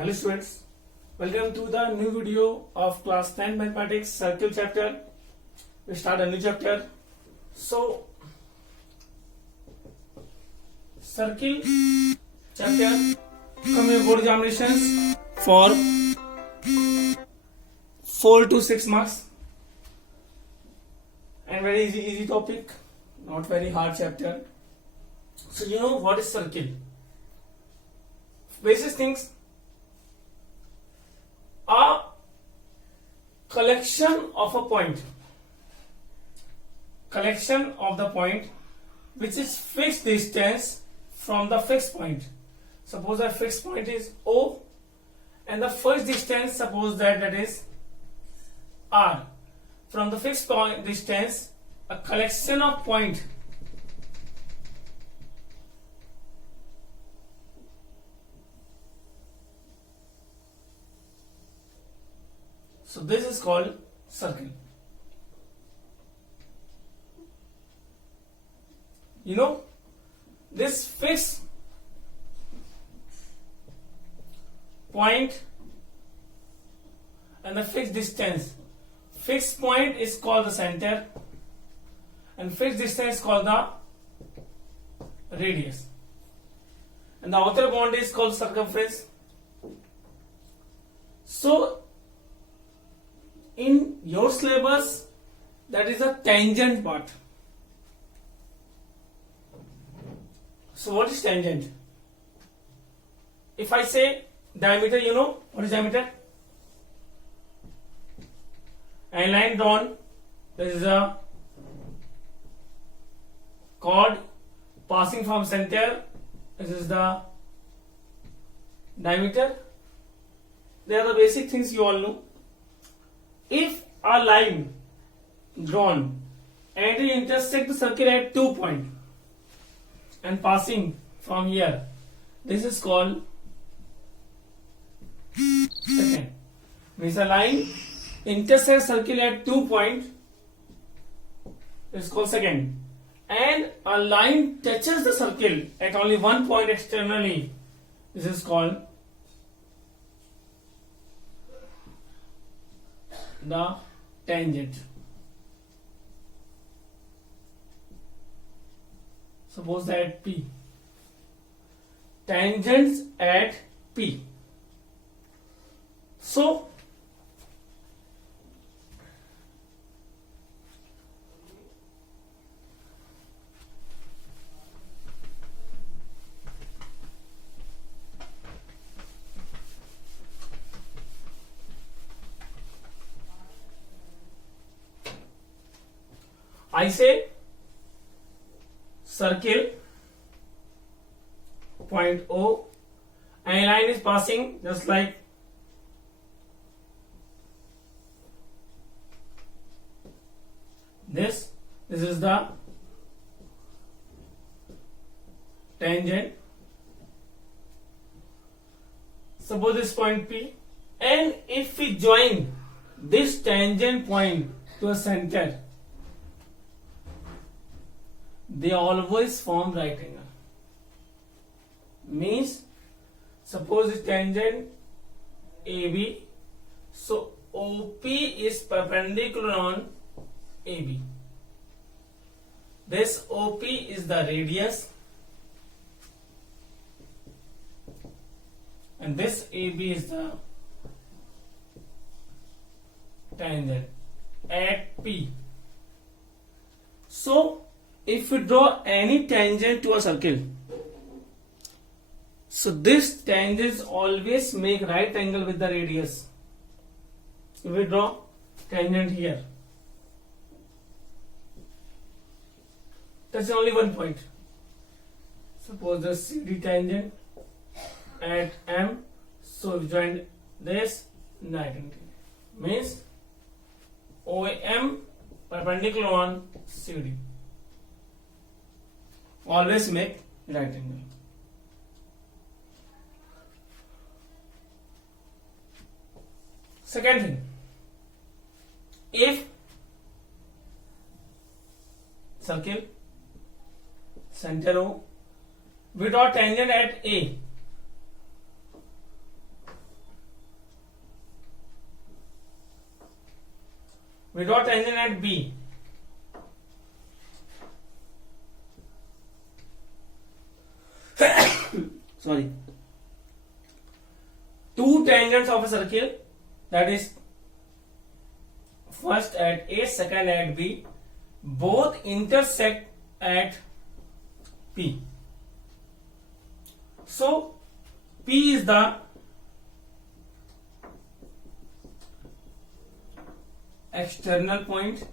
Hello students, welcome to the new video of class 10 mathematics circle chapter. We start a new chapter. So circle chapter come your board examinations for 4 to 6 marks and very easy topic, not very hard chapter. So you know what is circle? Basic things. A collection of a point, collection of the point which is fixed distance from the fixed point. Suppose the fixed point is O and the first distance, suppose that is R. From the fixed point distance, a collection of point so this is called circle. You know, this fixed point and the fixed distance. Fixed point is called the center and fixed distance is called the radius. And the outer bound is called circumference. So in your syllabus, that is a tangent part. So what is tangent? If I say diameter, you know what is diameter? A line drawn, this is a chord passing from center, this is the diameter. They are the basic things you all know. If a line drawn and it intersects the circle at 2 points and passing from here, this is called second. Means a line intersects circle at 2 points is called second, and a line touches the circle at only 1 point externally, this is called the tangent. Suppose that P, tangents at P. So I say circle point O and a line is passing just like this. This is the tangent. Suppose this point P, and if we join this tangent point to a center, they always form right angle. Means suppose this tangent AB, so OP is perpendicular on AB. This OP is the radius and this AB is the tangent at P. So if we draw any tangent to a circle, so this tangents always make right angle with the radius. If we draw tangent here, that's only 1 point. Suppose the CD tangent at M, so we join this 90 means OM perpendicular on CD. Always make right angle. Second thing, if circle center O, we draw tangent at A, We draw tangent at B. Sorry. Two tangents of a circle, that is first at A, second at B, both intersect at P. So P is the external point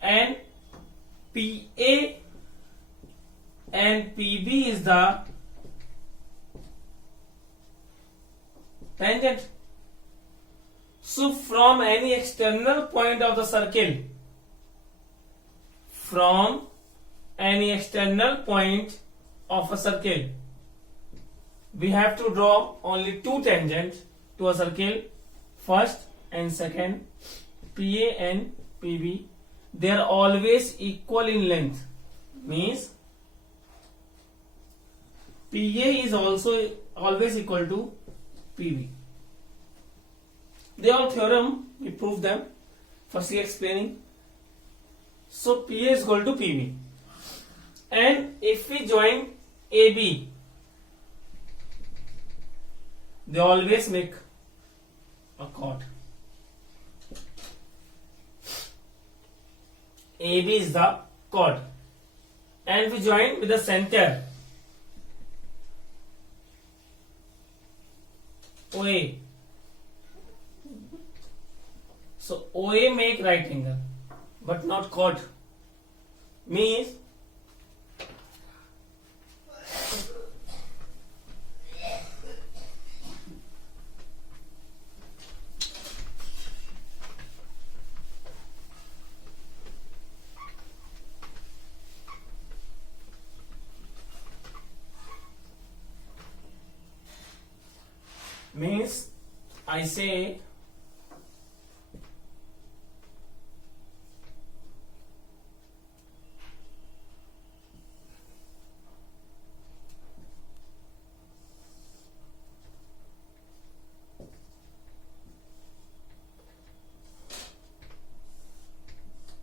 and PA and PB is the tangent. So from any external point of the circle, from any external point of a circle, we have to draw only two tangents to a circle, first and second, PA and PB. They are always equal in length, means PA is also always equal to PB. They are theorem, we prove them. Firstly explaining. So PA is equal to PB. And if we join AB, they always make a chord. AB is the chord. And we join with the center, OA. So OA make right angle, but not chord. Means I say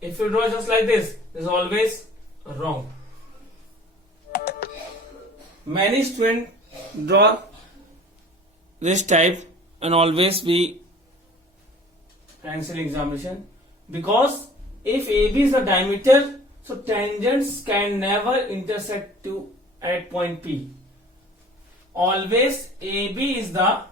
if you draw just like this is always wrong. Many students draw this type and always be cancel examination, because if AB is the diameter, so tangents can never intersect to at point P. Always AB is the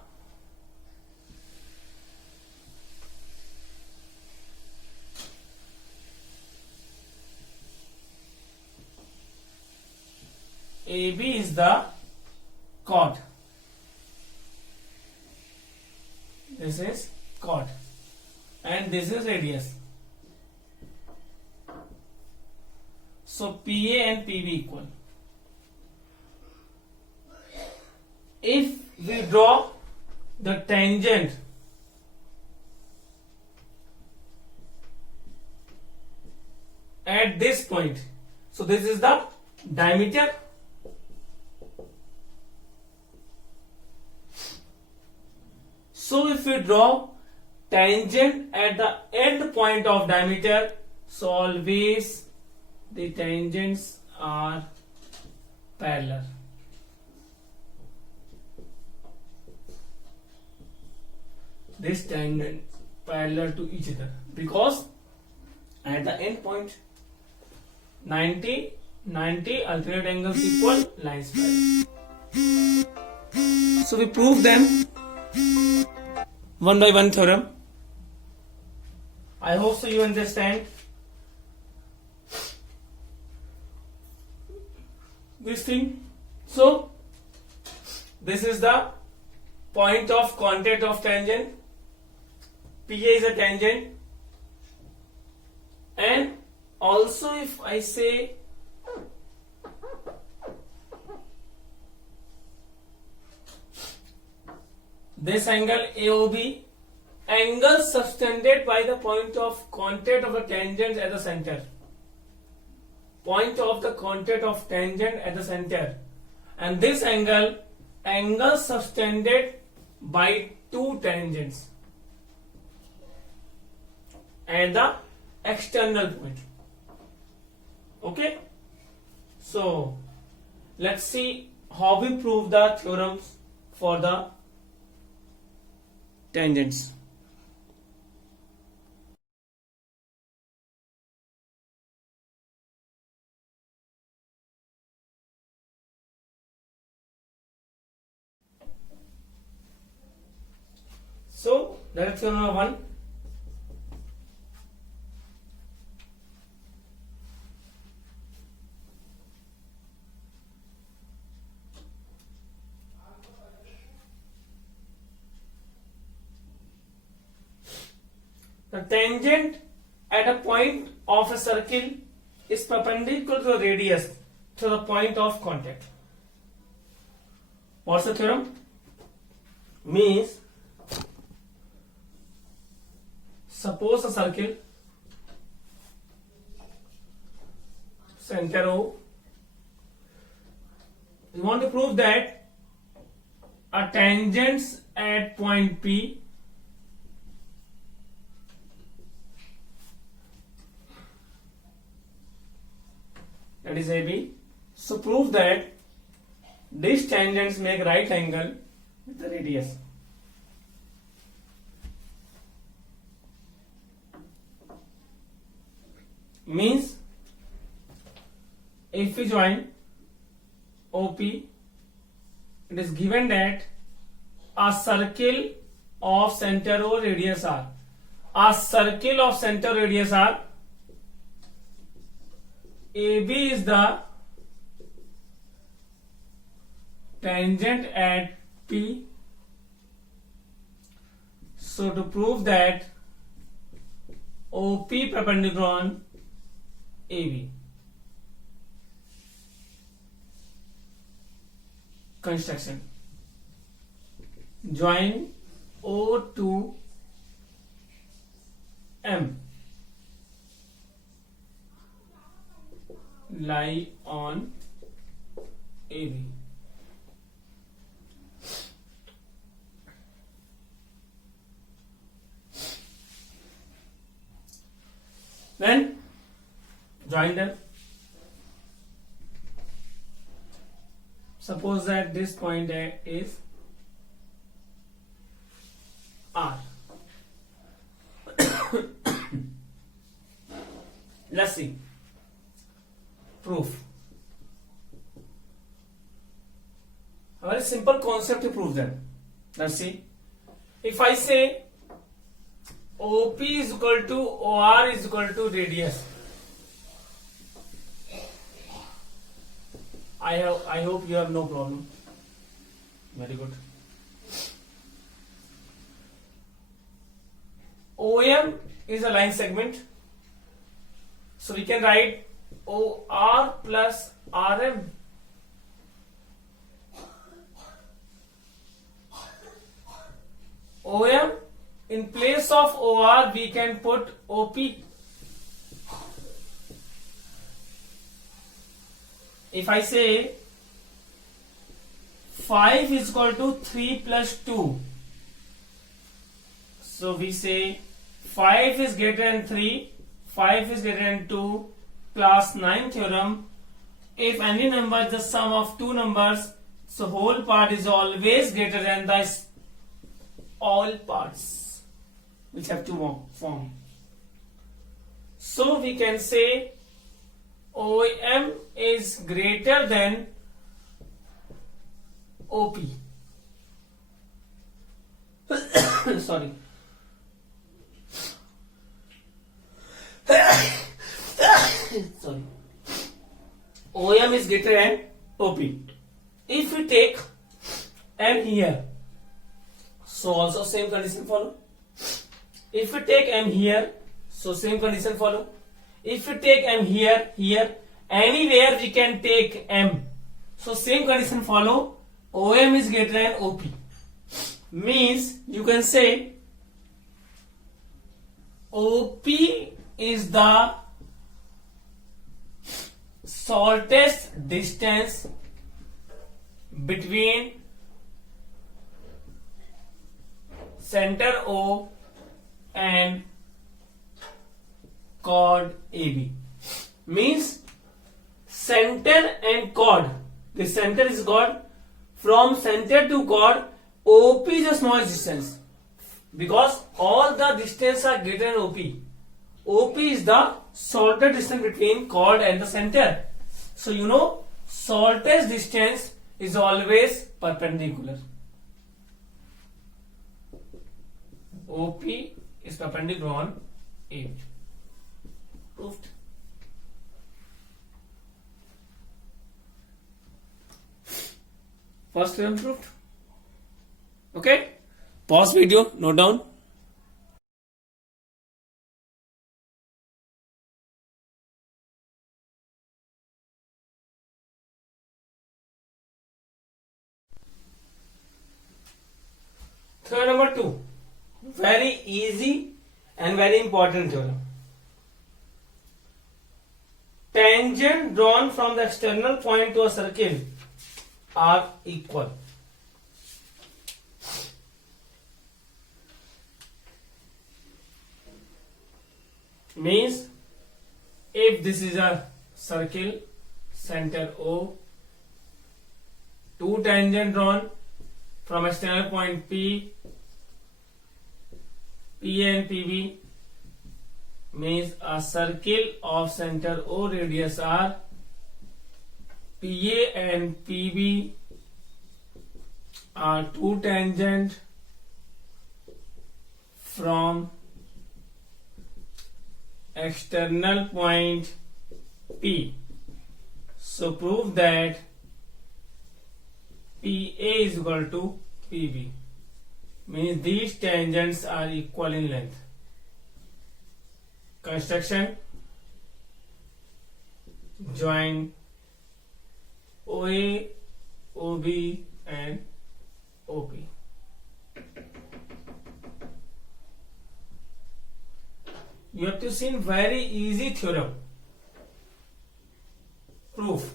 chord. This is chord and this is radius. So PA and PB equal. If we draw the tangent at this point, so this is the diameter. So if we draw tangent at the end point of diameter, so always the tangents are parallel. This tangent parallel to each other, because at the end point 90 alternate angles equal, lines parallel. So we prove them one by one theorem. I hope so you understand this thing. So this is the point of contact of tangent. PA is a tangent, and also if I say this angle AOB, angle subtended by the point of contact of the tangent at the center. Point of the contact of tangent at the center, and this angle subtended by two tangents. and the external point. Okay, so let's see how we prove the theorems for the tangents. So that is theorem number 1. The tangent at a point of a circle is perpendicular to the radius to the point of contact. What's the theorem? Means, suppose a circle, center O. We want to prove that a tangents at point P that is AB. So prove that these tangents make right angle with the radius. Means if we join OP, it is given that a circle of center O radius R. A circle of center radius R. AB is the tangent at P. So to prove that OP perpendicular on AB. Construction. Join O to M. Lie on AB. Then join them. Suppose that this point is R. Let's see. Proof. A very simple concept to prove them. Let's see. If I say OP is equal to OR is equal to radius, I hope you have no problem. Very good. OM is a line segment, so we can write OR plus RM. OM, in place of OR we can put OP. If I say 5 is equal to 3 plus 2, so we say 5 is greater than 3, 5 is greater than 2, class 9 theorem. If any number is the sum of two numbers, so whole part is always greater than the all parts which have two form. So we can say OM is greater than OP. Sorry. Sorry. OM is greater than OP. If we take M here, so also same condition follow. If we take M here, so same condition follow. If we take M here, anywhere we can take M, so same condition follow. OM is greater than OP. Means you can say OP is the shortest distance between center O and chord AB. Means center and chord. The center is chord. From center to chord, OP is the smallest distance. Because all the distance are greater than OP. OP is the shortest distance between chord and the center. So you know, shortest distance is always perpendicular. OP is perpendicular on AB. Proved. First theorem proved. Okay. Pause video. Note down. Theorem number 2. Very easy and very important theorem. Tangent drawn from the external point to a circle are equal. Means if this is a circle, center O, two tangent drawn from external point P, PA and PB, means a circle of center O radius R, PA and PB are two tangent from external point P. So prove that PA is equal to PB. Means these tangents are equal in length. Construction: join OA, OB and OP. You have to see very easy theorem. Proof: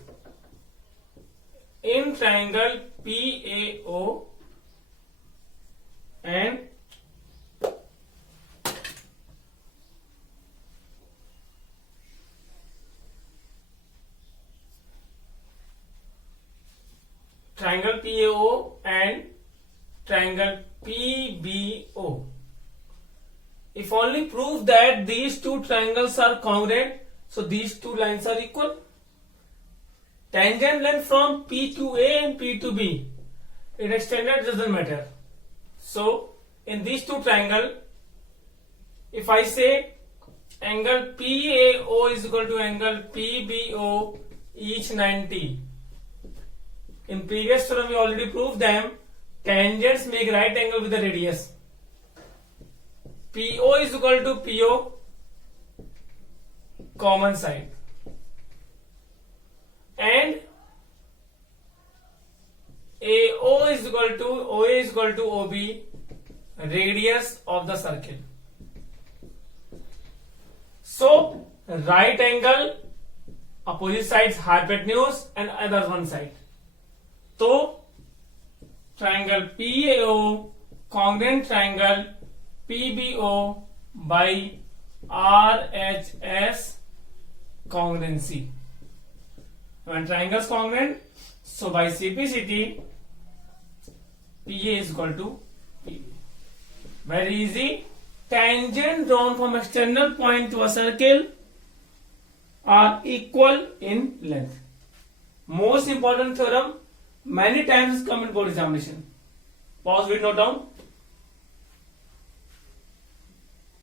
in triangle PAO and triangle PAO and triangle PBO. If only prove that these two triangles are congruent, so these two lines are equal. Tangent length from P to A and P to B, it extended, doesn't matter. So in these two triangles, if I say angle PAO is equal to angle PBO, each 90. In previous theorem we already proved them. Tangents make right angle with the radius. PO is equal to PO, common side, and AO is equal to OA is equal to OB, radius of the circle. So right angle, opposite sides hypotenuse and other one side. So triangle PAO congruent triangle PBO by RHS congruency. When triangles congruent, so by CPCT, PA is equal to PB. Very easy. Tangent drawn from external point to a circle are equal in length. Most important theorem, many times come in board examination. Pause, read, note down.